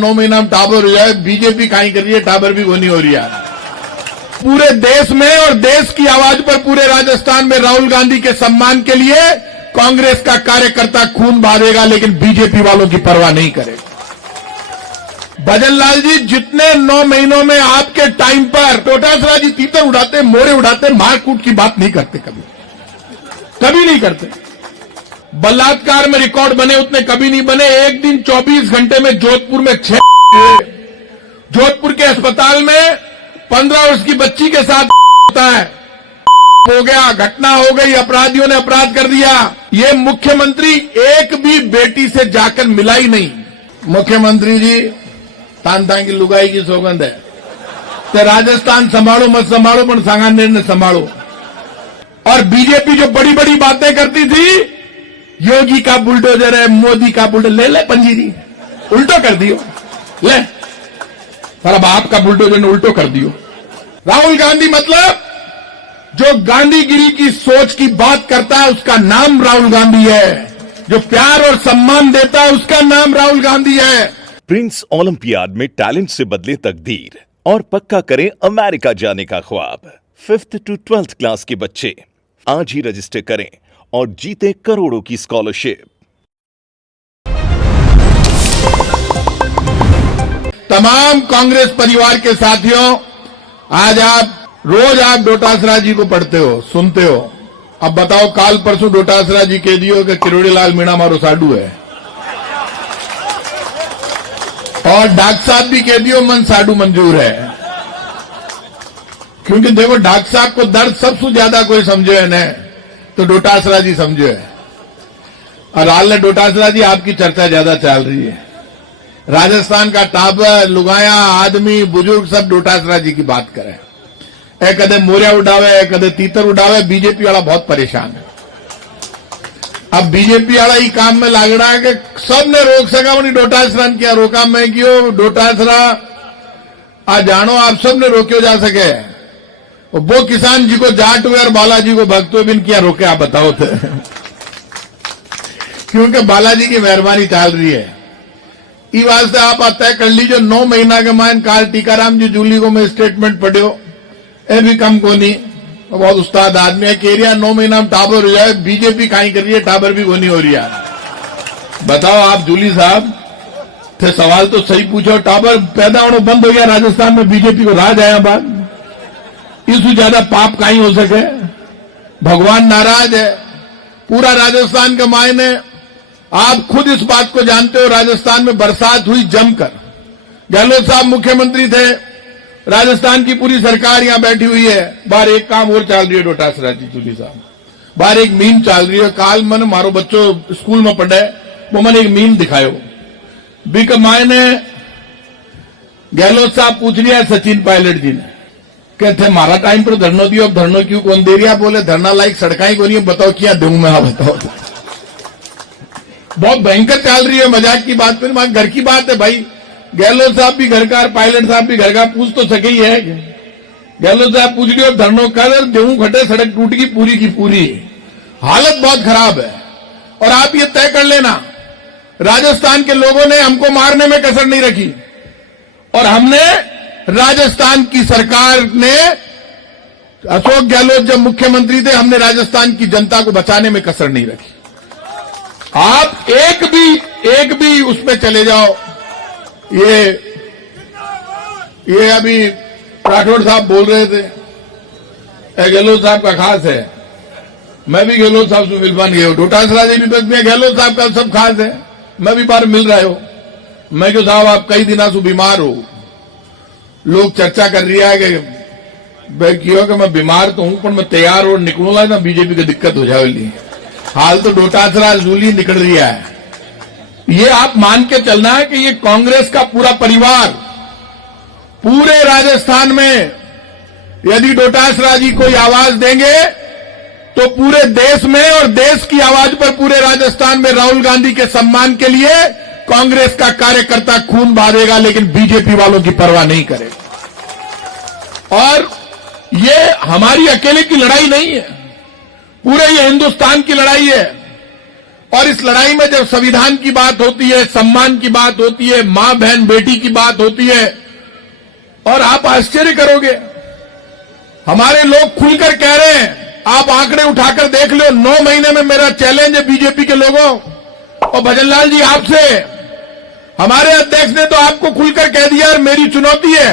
9 महीना में टावर हो जाए, बीजेपी काई कर रही है, टावर भी वो नहीं हो रही है। पूरे देश में और देश की आवाज पर पूरे राजस्थान में राहुल गांधी के सम्मान के लिए कांग्रेस का कार्यकर्ता खून बहाएगा, लेकिन बीजेपी वालों की परवाह नहीं करेगा। भजनलाल जी, जितने 9 महीनों में आपके टाइम पर डोटासरा जी तीतर उड़ाते, मोरे उड़ाते, मारकूट की बात नहीं करते, कभी नहीं करते। बलात्कार में रिकॉर्ड बने उतने कभी नहीं बने। एक दिन 24 घंटे में जोधपुर में 6 जोधपुर के अस्पताल में 15 वर्ष की बच्ची के साथ होता है, हो गया, घटना हो गई, अपराधियों ने अपराध कर दिया। ये मुख्यमंत्री एक भी बेटी से जाकर मिला ही नहीं। मुख्यमंत्री जी, तान की लुगाई की सौगंध है, तो राजस्थान संभालो मत संभालो, पर सांगानेर ने संभालो। और बीजेपी जो बड़ी बड़ी बातें करती थी, योगी का बुलडोजर है, मोदी का बुलडोजर, ले पंजीरी, उल्टो कर दियो, ले सारा बाप का बुलडोजर ने उल्टो कर दियो। राहुल गांधी मतलब जो गांधीगिरी की सोच की बात करता है, उसका नाम राहुल गांधी है। जो प्यार और सम्मान देता है, उसका नाम राहुल गांधी है। प्रिंस ओलंपियाड में टैलेंट से बदले तकदीर और पक्का करें अमेरिका जाने का ख्वाब। 5th to 12th क्लास के बच्चे आज ही रजिस्टर करें और जीते करोड़ों की स्कॉलरशिप। तमाम कांग्रेस परिवार के साथियों, आज रोज आप डोटासरा जी को पढ़ते हो, सुनते हो। अब बताओ, काल परसों डोटासरा जी कह दियो कि किरोड़ी लाल मीणा मारो साडू है, और डॉक्टर साहब भी कह दियो मन साडू मंजूर है। क्योंकि देखो, डॉक्टर साहब को दर्द सबसे ज्यादा कोई समझे है न, तो डोटासरा जी समझे है। और हाल में डोटासरा जी आपकी चर्चा ज्यादा चल रही है। राजस्थान का टाबर, लुगाया, आदमी, बुजुर्ग सब डोटासरा जी की बात करें। कदे मोरिया उड़ावे, कदे तीतर उड़ावे। बीजेपी वाला बहुत परेशान है। अब बीजेपी वाला ही काम में लाग रहा है कि सब ने रोक सका, उन्हें डोटासरा ने क्या रोका, मैं क्यों डोटासरा आ जानो, आप सब ने रोक्यो जा सके। वो किसान जी को जाट हुए और बालाजी को भक्त हुए, बिन क्या रोके, आप बताओ थे। क्योंकि बालाजी की मेहरबानी चल रही है। ई वास्ते आप तय कर लीजिए, 9 महीना के मान काल टीकाराम जी जूली को मैं स्टेटमेंट पढ़ियो, ए भी कम को नहीं, बहुत उस्ताद आदमी है। कह रहा 9 महीना में टावर हो जाए, बीजेपी काई कर रही है, टावर भी वो नहीं हो रही है। बताओ आप जूली साहब थे, सवाल तो सही पूछो। टावर पैदा होना बंद हो गया राजस्थान में, बीजेपी को राज आया बाद, इससे ज्यादा पाप काई हो सके। भगवान नाराज है। पूरा राजस्थान के मायने आप खुद इस बात को जानते हो, राजस्थान में बरसात हुई जमकर। गहलोत साहब मुख्यमंत्री थे, राजस्थान की पूरी सरकार यहां बैठी हुई है। बाहर एक काम और चल रही है डोटासरा जी जूली साहब, बाहर एक मीम चल रही है। काल मन मारो बच्चों स्कूल में पढ़े, वो मैंने एक मीम दिखायो। बिक मायने गहलोत साहब पूछ लिया सचिन पायलट जी ने, कहते हमारा टाइम पर धरना दियो, अब धरना क्यों कौन दे रहा? बोले धरना लायक सड़काई को नहीं, बताओ क्या दूं मैं, आप बताओ। बहुत भयंकर चल रही है, मजाक की बात पर घर की बात है भाई। गहलोत साहब भी घर का, पायलट साहब भी घर का, पूछ तो सके ही है। गहलोत साहब पूछ लियो धरनो कर, गेहूं खटे, सड़क टूट गई पूरी की पूरी, हालत बहुत खराब है। और आप ये तय कर लेना, राजस्थान के लोगों ने हमको मारने में कसर नहीं रखी, और हमने राजस्थान की सरकार ने, अशोक गहलोत जब मुख्यमंत्री थे, हमने राजस्थान की जनता को बचाने में कसर नहीं रखी। आप एक भी उसमें चले जाओ। ये अभी राठौड़ साहब बोल रहे थे, गहलोत साहब का खास है। मैं भी गहलोत साहब से मिलवान गया हूं, डोटासरा जी भी बस में गहलोत साहब का सब खास है। मैं भी बार मिल रहा हूं। मैं क्यों साहब, आप कई दिनों से बीमार हो, लोग चर्चा कर रही है कि मैं बीमार तो हूं, पर मैं तैयार और निकलूंगा ना, बीजेपी की दिक्कत हो जाएगी। हाल तो डोटासरा जूली निकल रही है। ये आप मान के चलना है कि ये कांग्रेस का पूरा परिवार पूरे राजस्थान में यदि डोटासरा जी कोई आवाज देंगे, तो पूरे देश में और देश की आवाज पर पूरे राजस्थान में राहुल गांधी के सम्मान के लिए कांग्रेस का कार्यकर्ता खून बहाएगा, लेकिन बीजेपी वालों की परवाह नहीं करेगा। और ये हमारी अकेले की लड़ाई नहीं है, पूरे ये हिंदुस्तान की लड़ाई है। और इस लड़ाई में जब संविधान की बात होती है, सम्मान की बात होती है, मां बहन बेटी की बात होती है, और आप आश्चर्य करोगे, हमारे लोग खुलकर कह रहे हैं, आप आंकड़े उठाकर देख लो, 9 महीने में मेरा चैलेंज है बीजेपी के लोगों और भजनलाल जी आपसे, हमारे अध्यक्ष ने तो आपको खुलकर कह दिया और मेरी चुनौती है,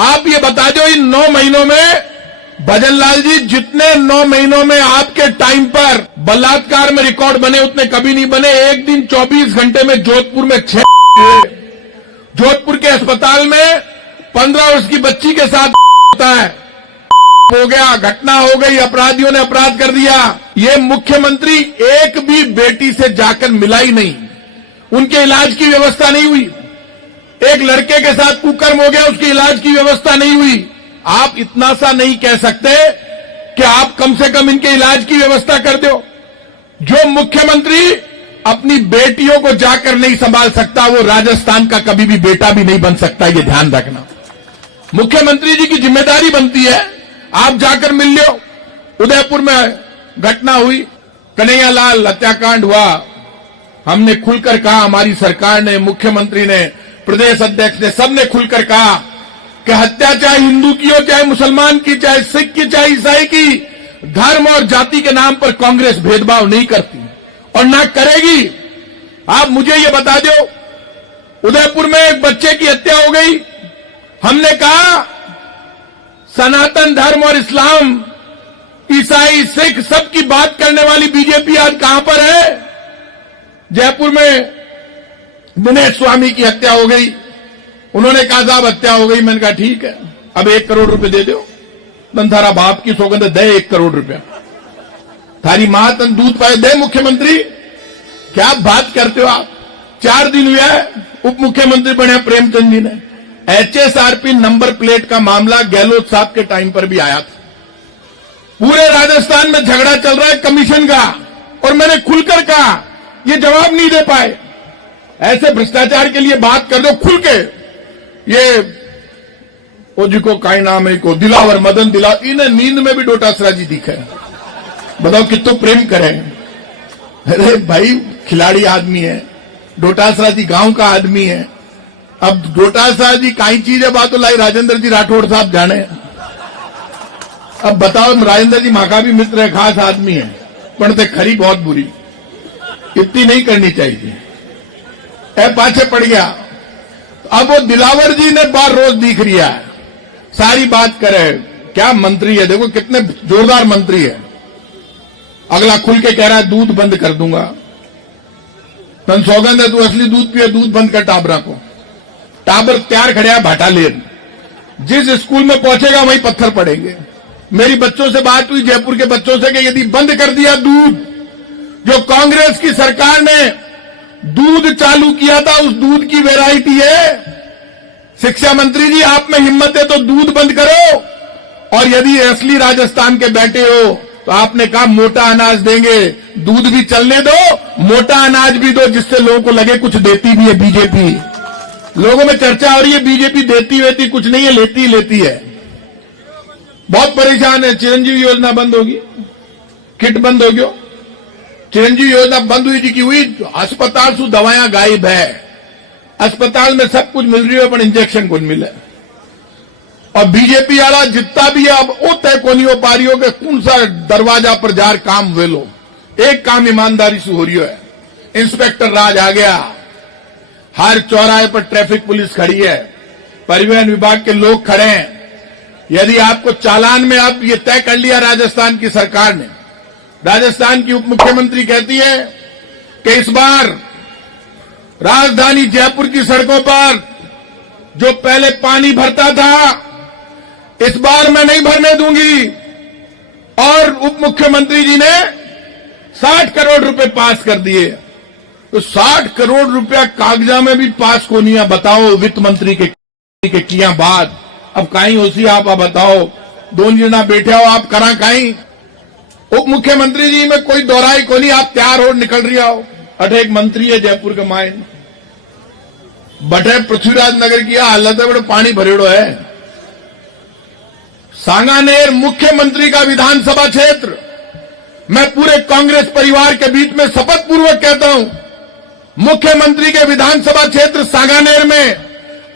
आप ये बता दो इन 9 महीनों में भजनलाल जी जितने 9 महीनों में आपके टाइम पर बलात्कार में रिकॉर्ड बने उतने कभी नहीं बने। एक दिन 24 घंटे में जोधपुर में 6 हुए, जोधपुर के अस्पताल में 15 वर्ष की बच्ची के साथ होता है, हो गया, घटना हो गई, अपराधियों ने अपराध कर दिया। ये मुख्यमंत्री एक भी बेटी से जाकर मिला ही नहीं, उनके इलाज की व्यवस्था नहीं हुई। एक लड़के के साथ कुकर्म हो गया, उसके इलाज की व्यवस्था नहीं हुई। आप इतना सा नहीं कह सकते कि आप कम से कम इनके इलाज की व्यवस्था कर दो। जो मुख्यमंत्री अपनी बेटियों को जाकर नहीं संभाल सकता, वो राजस्थान का कभी भी बेटा भी नहीं बन सकता, ये ध्यान रखना। मुख्यमंत्री जी की जिम्मेदारी बनती है आप जाकर मिल लो। उदयपुर में घटना हुई, कन्हैयालाल हत्याकांड हुआ, हमने खुलकर कहा, हमारी सरकार ने, मुख्यमंत्री ने, प्रदेश अध्यक्ष ने, सबने खुलकर कहा कि हत्या चाहे हिंदू की हो, चाहे मुसलमान की, चाहे सिख की, चाहे ईसाई की, धर्म और जाति के नाम पर कांग्रेस भेदभाव नहीं करती और ना करेगी। आप मुझे ये बता दो, उदयपुर में एक बच्चे की हत्या हो गई, हमने कहा सनातन धर्म और इस्लाम, ईसाई, सिख सबकी बात करने वाली बीजेपी आज कहां पर है? जयपुर में दिनेश स्वामी की हत्या हो गई, उन्होंने कहा साहब हत्या हो गई, मैंने कहा ठीक है, अब 1 करोड़ रुपए दे दो, तन थारा बाप की सौगंध दे 1 करोड़ रुपया, थारी मां तन दूध पाए दे मुख्यमंत्री। क्या बात करते हो आप? 4 दिन हुआ है, उप मुख्यमंत्री बने प्रेमचंद जी ने, HSRP नंबर प्लेट का मामला गहलोत साहब के टाइम पर भी आया था। पूरे राजस्थान में झगड़ा चल रहा है कमीशन का, और मैंने खुलकर कहा, ये जवाब नहीं दे पाए। ऐसे भ्रष्टाचार के लिए बात कर दो खुल के। ये ओ जी को काई नाम है को दिलावर, मदन दिलावर, इन्हें नींद में भी डोटासरा जी दिखे, बताओ कितो प्रेम करें। अरे भाई खिलाड़ी आदमी है, डोटासरा जी गांव का आदमी है। अब डोटासरा जी काई चीज है, बात तो लाई राजेंद्र जी राठौड़ साहब जाने। अब बताओ, राजेंद्र जी मां का भी मित्र है, खास आदमी है, पण ते खरी बहुत बुरी, इतनी नहीं करनी चाहिए। ए पाछे पड़ गया। अब वो दिलावर जी ने बार रोज दिख रिया है, सारी बात करे, क्या मंत्री है, देखो कितने जोरदार मंत्री है। अगला खुल के कह रहा है दूध बंद कर दूंगा, तन सौगंध है तू असली दूध पिए, दूध बंद कर टाबरा को। टाबर तैयार खड़े भाटा लेन, जिस स्कूल में पहुंचेगा वहीं पत्थर पड़ेंगे। मेरी बच्चों से बात हुई, जयपुर के बच्चों से, कि यदि बंद कर दिया दूध, जो कांग्रेस की सरकार ने दूध चालू किया था, उस दूध की वैरायटी है, शिक्षा मंत्री जी आप में हिम्मत है तो दूध बंद करो, और यदि असली राजस्थान के बैठे हो तो आपने कहा मोटा अनाज देंगे, दूध भी चलने दो, मोटा अनाज भी दो, जिससे लोगों को लगे कुछ देती भी है बीजेपी। लोगों में चर्चा हो रही है बीजेपी देती वेती कुछ नहीं है, लेती है। बहुत परेशान है, चिरंजीवी योजना बंद होगी, किट बंद हो गयो, चिरंजीवी योजना बंद हुई जी की हुई, अस्पताल से दवाएं गायब है, अस्पताल में सब कुछ मिल रही है पर इंजेक्शन कुछ मिले। और बीजेपी वाला जितना भी है, अब वो तय को नहीं हो पा रही हो कि कौन सा दरवाजा पर जार काम वे लो। एक काम ईमानदारी से हो रही है, इंस्पेक्टर राज आ गया, हर चौराहे पर ट्रैफिक पुलिस खड़ी है, परिवहन विभाग के लोग खड़े हैं। यदि आपको चालान में आप ये तय कर लिया राजस्थान की सरकार ने, राजस्थान की उप मुख्यमंत्री कहती है कि इस बार राजधानी जयपुर की सड़कों पर जो पहले पानी भरता था, इस बार मैं नहीं भरने दूंगी। और उप मुख्यमंत्री जी ने 60 करोड़ रुपए पास कर दिए। तो 60 करोड़ रुपया कागजा में भी पास को नहीं है, बताओ वित्त मंत्री के किया बात। अब कहीं होशी आप बताओ, दोनों जना बैठे हो आप करा कहीं। उप मुख्यमंत्री जी में कोई दोहराई को नहीं, आप तैयार हो निकल रही हो। अठे एक मंत्री है जयपुर के माइन, बटे पृथ्वीराज नगर की हालत है, बड़े पानी भरेड़ो है। सांगानेर मुख्यमंत्री का विधानसभा क्षेत्र, मैं पूरे कांग्रेस परिवार के बीच में शपथ पूर्वक कहता हूं, मुख्यमंत्री के विधानसभा क्षेत्र सांगानेर में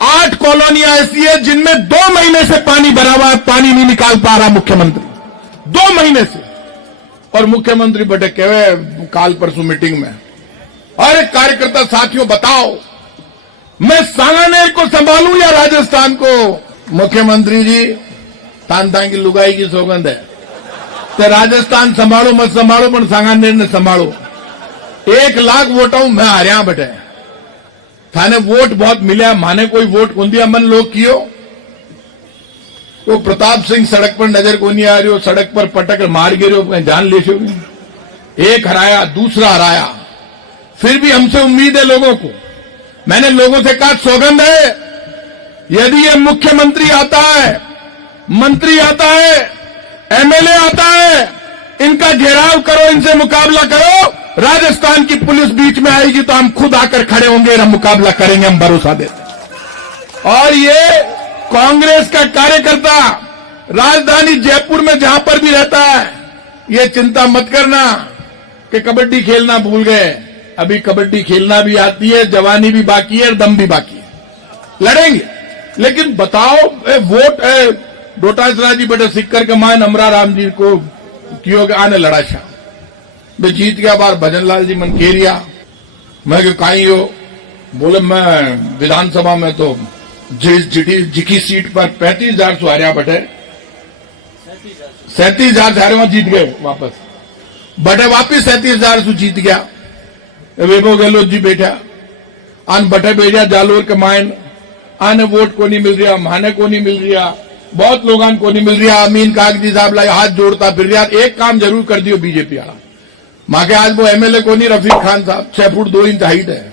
8 कॉलोनियां ऐसी है जिनमें 2 महीने से पानी भरा हुआ है, पानी नहीं निकाल पा रहा मुख्यमंत्री, 2 महीने से। और मुख्यमंत्री बैठे कहे काल परसों मीटिंग में, अरे कार्यकर्ता साथियों बताओ, मैं सांगानेर को संभालूं या राजस्थान को? मुख्यमंत्री जी, तान की लुगाई की सौगंध है, तो राजस्थान संभालो मत संभालो, पर सांगानेर ने संभालो। 1 लाख वोटों मैं हारिया बटे, थाने वोट बहुत मिला, माने कोई वोट कौन दिया, मन लोग कियो। तो प्रताप सिंह सड़क पर नजर को नहीं आ रही हो, सड़क पर पटक मार गिरे, जान ले सो। 1 हराया, दूसरा हराया, फिर भी हमसे उम्मीद है लोगों को। मैंने लोगों से कहा सौगंध है, यदि ये मुख्यमंत्री आता है, मंत्री आता है, एमएलए आता है, इनका घेराव करो, इनसे मुकाबला करो, राजस्थान की पुलिस बीच में आएगी तो हम खुद आकर खड़े होंगे, हम मुकाबला करेंगे, हम भरोसा देते। और ये कांग्रेस का कार्यकर्ता राजधानी जयपुर में जहां पर भी रहता है, ये चिंता मत करना कि कबड्डी खेलना भूल गए, अभी कबड्डी खेलना भी आती है, जवानी भी बाकी है, दम भी बाकी है, लड़ेंगे। लेकिन बताओ, वोट डोटासरा जी बटे सिक्कर के मान अमरा राम जी को कियो के आने लड़ा शाह, मैं जीत गया बार भजन लाल जी मनकेरिया। मैं क्यों काई हो, बोले मैं विधानसभा में तो जिकी सीट पर 35,000 से हारिया बटे, 37,000 से हारे, वहां जीत गए वापस, बटे वापिस 37,000 से जीत गया। वैभव गहलोत जी बैठा, आन बटे भेजा जालोर के मायन, आने वोट को नहीं मिल रहा, माने को नहीं मिल रहा, बहुत लोगों को नहीं मिल रहा। अमीन कागजी साहब लाई हाथ जोड़ता फिर रहा। एक काम जरूर कर दियो बीजेपी वाला, मां के आज वो एमएलए को नहीं, रफीक खान साहब 6 फुट 2 इंच हाइट है।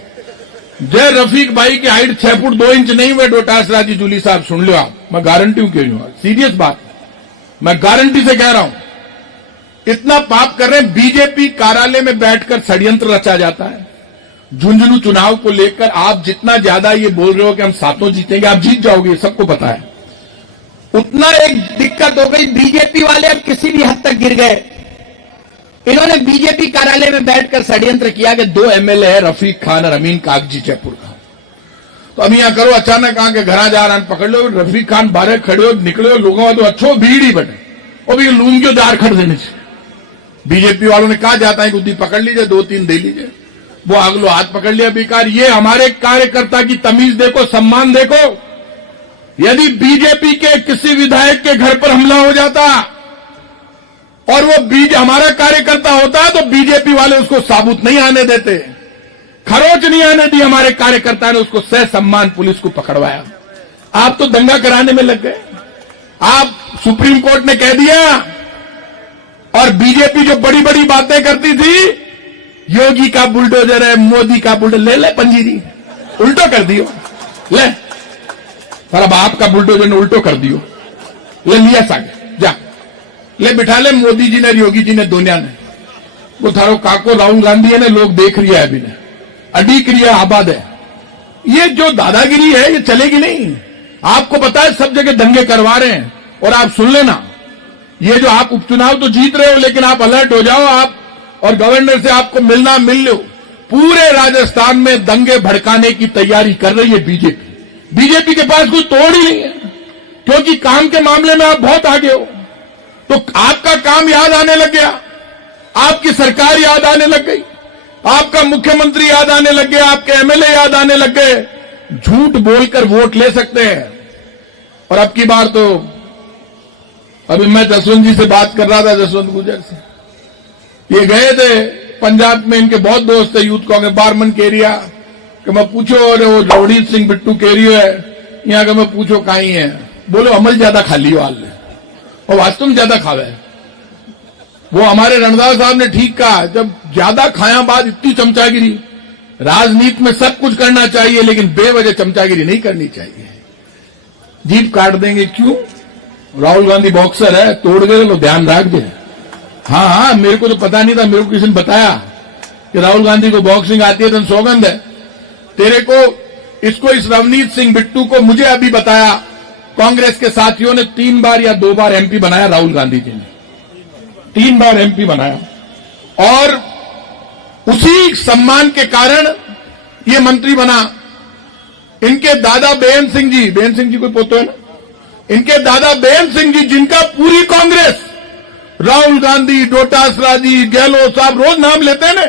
जय रफीक भाई की हाइट 6 फुट 2 इंच नहीं हुए, डोटासरा जी जूली साहब सुन लो आप, मैं गारंटी कह रही हूं, सीरियस बात, मैं गारंटी से कह रहा हूं। इतना पाप कर रहे हैं, बीजेपी कार्यालय में बैठकर षड्यंत्र रचा जाता है। झुंझुनू चुनाव को लेकर आप जितना ज्यादा ये बोल रहे हो कि हम सातों जीतेंगे, आप जीत जाओगे, सबको पता है। उतना एक दिक्कत हो गई, बीजेपी वाले अब किसी भी हद तक गिर गए। इन्होंने बीजेपी कार्यालय में बैठकर षड्यंत्र किया कि 2 एमएलए है, रफीक खान और अमीन कागजी जयपुर का। तो अब यहां करो, अचानक आके घर जा रहा पकड़ लो, रफीक खान बाहर खड़े हो, निकले हो, लोगों तो अच्छो भीड़ ही बने, और भी लूम क्यों दार खड़ देने से। बीजेपी वालों ने कहा जाता है कि उदी पकड़ लीजिए, 2-3 दे लीजिए, वो अगलो हाथ पकड़ लिया बेकार। ये हमारे कार्यकर्ता की तमीज देखो, सम्मान देखो। यदि बीजेपी के किसी विधायक के घर पर हमला हो जाता और वो हमारा कार्यकर्ता होता तो बीजेपी वाले उसको साबुत नहीं आने देते, खरोच नहीं आने दी, हमारे कार्यकर्ता ने उसको सह सम्मान पुलिस को पकड़वाया। आप तो दंगा कराने में लग गए। आप सुप्रीम कोर्ट ने कह दिया, और बीजेपी जो बड़ी बड़ी बातें करती थी, योगी का बुलडोजर है, मोदी का बुलडोजर, ले पंजीरी उल्टो कर दियो, ले सारा बाप का बुलडोजर ने उल्टो कर दियो, ले लिया सागे, जा ले बिठा ले। मोदी जी ने, योगी जी ने, दोनिया ने, वो थारो काको राहुल गांधी ने लोग देख रिया है, अभी ने अडी क्रिया आबाद है। ये जो दादागिरी है ये चलेगी नहीं। आपको पता है सब जगह दंगे करवा रहे हैं, और आप सुन लेना, ये जो आप उपचुनाव तो जीत रहे हो, लेकिन आप अलर्ट हो जाओ, आप और गवर्नर से आपको मिलना मिल लो। पूरे राजस्थान में दंगे भड़काने की तैयारी कर रही है बीजेपी। बीजेपी के पास कोई तोड़ ही नहीं है, क्योंकि काम के मामले में आप बहुत आगे हो। तो आपका काम याद आने लग गया, आपकी सरकार याद आने लग गई, आपका मुख्यमंत्री याद आने लग गया, आपके एमएलए याद आने लग गए। झूठ बोलकर वोट ले सकते हैं। और अब की बार तो, अभी मैं जसवंत जी से बात कर रहा था, जसवंत गुजर से, ये गए थे पंजाब में, इनके बहुत दोस्त थे यूथ कांग्रेस, बारमन केरिया कि मैं पूछो, और वो रवनीत सिंह बिट्टू केरियो है यहाँ का, मैं पूछो कहीं है, बोलो अमल ज्यादा खा लियो हाल ने, और वास्तव में ज्यादा खावे। वो हमारे रणदास साहब ने ठीक कहा, जब ज्यादा खाया बाद इतनी चमचागिरी, राजनीति में सब कुछ करना चाहिए लेकिन बेवजह चमचागिरी नहीं करनी चाहिए। जीप काट देंगे क्यों? राहुल गांधी बॉक्सर है, तोड़ गए लो, ध्यान रख दे। हाँ, मेरे को तो पता नहीं था, मेरे को किसी ने बताया कि राहुल गांधी को बॉक्सिंग आती है, तो सौगंध है तेरे को, इसको, इस रवनीत सिंह बिट्टू को मुझे अभी बताया, कांग्रेस के साथियों ने 3 बार या 2 बार एमपी बनाया, राहुल गांधी जी ने 3 बार एमपी बनाया। और उसी सम्मान के कारण ये मंत्री बना। इनके दादा बेन सिंह जी कोई पोतो है ना, इनके दादा बेन सिंह जी, जिनका पूरी कांग्रेस, राहुल गांधी, डोटासरा जी, गहलोत साहब रोज नाम लेते हैं ना,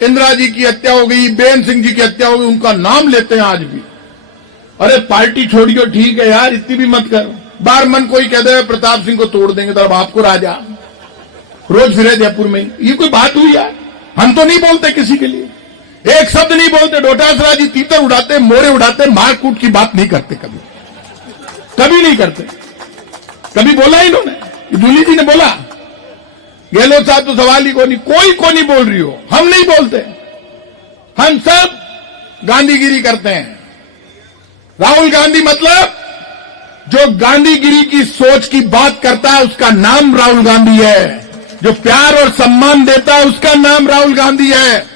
इंदिरा जी की हत्या हो गई, बेन सिंह जी की हत्या हो गई, उनका नाम लेते हैं आज भी। अरे पार्टी छोड़ियो, ठीक है यार, इतनी भी मत कर। बार मन कोई कह दे प्रताप सिंह को तोड़ देंगे तो अब आपको राजा, रोज फिरे जयपुर में, ये कोई बात हुई यार? हम तो नहीं बोलते किसी के लिए, एक शब्द नहीं बोलते। डोटासरा जी तीतर उड़ाते, मोरे उड़ाते, मारकूट की बात नहीं करते, कभी नहीं करते। कभी बोला इन्होंने? दूली जी ने बोला? गहलोत साहब तो सवाल ही को नहीं बोल रही हो, हम नहीं बोलते, हम सब गांधीगिरी करते हैं। राहुल गांधी मतलब जो गांधीगिरी की सोच की बात करता है उसका नाम राहुल गांधी है, जो प्यार और सम्मान देता है उसका नाम राहुल गांधी है,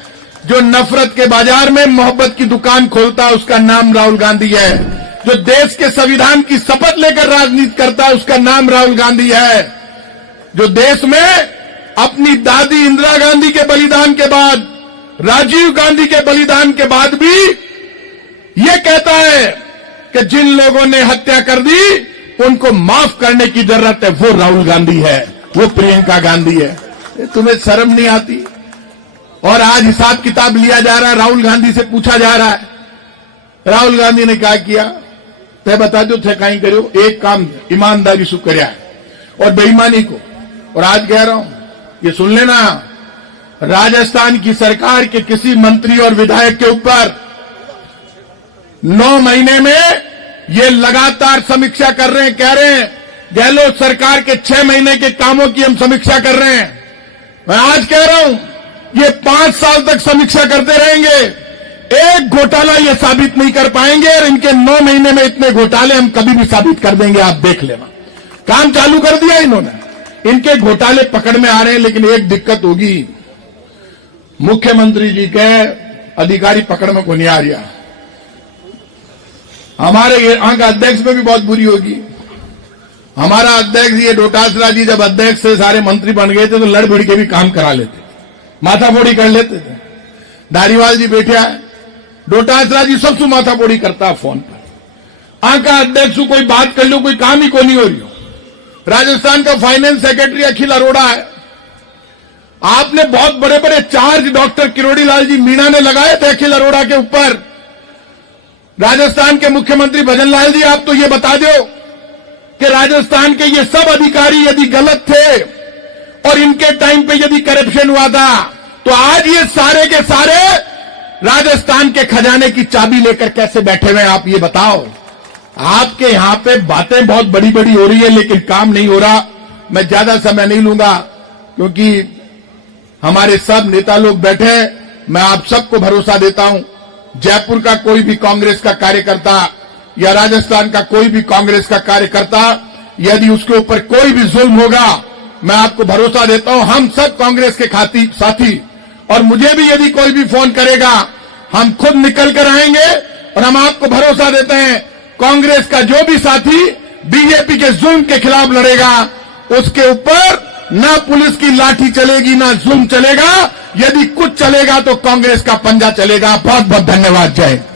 जो नफरत के बाजार में मोहब्बत की दुकान खोलता है उसका नाम राहुल गांधी है, जो देश के संविधान की शपथ लेकर राजनीति करता है उसका नाम राहुल गांधी है, जो देश में अपनी दादी इंदिरा गांधी के बलिदान के बाद, राजीव गांधी के बलिदान के बाद भी ये कहता है कि जिन लोगों ने हत्या कर दी उनको माफ करने की जरूरत है, वो राहुल गांधी है, वो प्रियंका गांधी है। तुम्हें शर्म नहीं आती? और आज हिसाब किताब लिया जा रहा है, राहुल गांधी से पूछा जा रहा है, राहुल गांधी ने क्या किया? तय बता दो, थे कहीं करो एक काम ईमानदारी से करया है और बेईमानी को। और आज कह रहा हूं, ये सुन लेना, राजस्थान की सरकार के किसी मंत्री और विधायक के ऊपर 9 महीने में ये लगातार समीक्षा कर रहे हैं, कह रहे हैं गहलोत सरकार के 6 महीने के कामों की हम समीक्षा कर रहे हैं। मैं आज कह रहा हूं, ये 5 साल तक समीक्षा करते रहेंगे, एक घोटाला ये साबित नहीं कर पाएंगे, और इनके 9 महीने में इतने घोटाले हम कभी भी साबित कर देंगे, आप देख लेना। काम चालू कर दिया इन्होंने, इनके घोटाले पकड़ में आ रहे हैं। लेकिन एक दिक्कत होगी, मुख्यमंत्री जी के अधिकारी पकड़ में को नहीं आ रहा, हमारे यहां का अध्यक्ष में भी बहुत बुरी होगी। हमारा अध्यक्ष ये डोटासरा जी जब अध्यक्ष से सारे मंत्री बन गए थे तो लड़ भिड़ के भी काम करा लेते, माथाफोड़ी कर लेते थे। धारीवाल जी बैठे हैं, डोटासरा जी सबसे माथाफोड़ी करता है फोन पर। आका अध्यक्ष कोई बात कर लो, कोई काम ही को नहीं हो रही हो। राजस्थान का फाइनेंस सेक्रेटरी अखिल अरोड़ा है, आपने बहुत बड़े बड़े चार्ज डॉक्टर किरोड़ी लाल जी मीणा ने लगाए थे अखिल अरोड़ा के ऊपर। राजस्थान के मुख्यमंत्री भजन लाल जी, आप तो ये बता दो कि राजस्थान के ये सब अधिकारी यदि गलत थे और इनके टाइम पे यदि करप्शन हुआ था तो आज ये सारे के सारे राजस्थान के खजाने की चाबी लेकर कैसे बैठे हुए हैं, आप ये बताओ। आपके यहां पे बातें बहुत बड़ी बड़ी हो रही है लेकिन काम नहीं हो रहा। मैं ज्यादा समय नहीं लूंगा क्योंकि हमारे सब नेता लोग बैठे हैं। मैं आप सबको भरोसा देता हूं, जयपुर का कोई भी कांग्रेस का कार्यकर्ता या राजस्थान का कोई भी कांग्रेस का कार्यकर्ता यदि उसके ऊपर कोई भी जुल्म होगा, मैं आपको भरोसा देता हूं हम सब कांग्रेस के साथी, और मुझे भी यदि कोई भी फोन करेगा हम खुद निकल कर आएंगे। और हम आपको भरोसा देते हैं कांग्रेस का जो भी साथी बीजेपी के जुल्म के खिलाफ लड़ेगा उसके ऊपर ना पुलिस की लाठी चलेगी ना जुल्म चलेगा। यदि कुछ चलेगा तो कांग्रेस का पंजा चलेगा। बहुत बहुत धन्यवाद। जय हिंद।